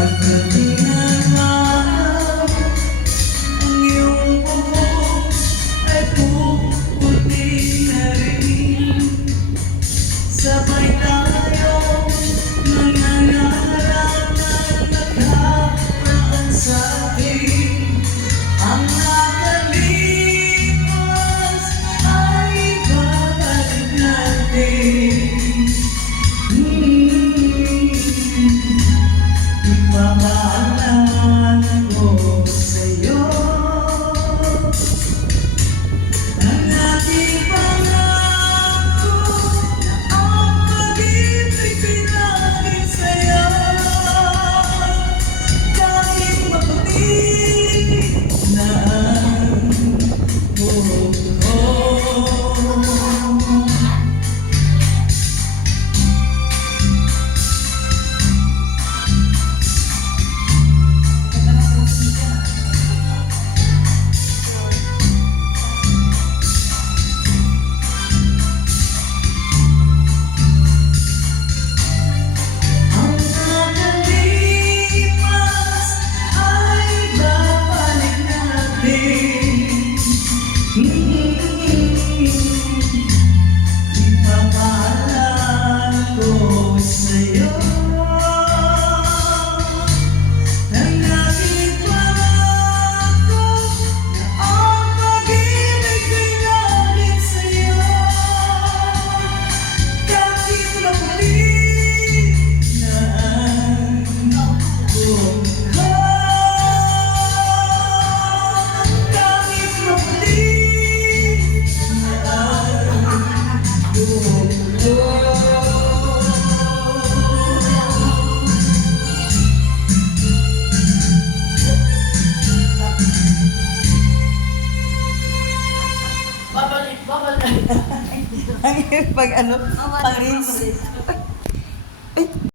Pagdating ng araw, ang iyong buhok ay puputi na rin. Sabay tayong nangangarap na nagkaraan sa atin. Ang nakalipas ay babalik natin. Ipamahal ko sa'yo ang aking pangako na ang pag-ibig pinagin sa'yo. Kahit maputi na ang buhok ko. Ipapaalala ko sa'yo ang aking pangako na ang pag-ibig pinagin sa'yo. Kahit maputi na ang buhok ko, kahit maputi Babalik. Ang pag ano, pang rinse.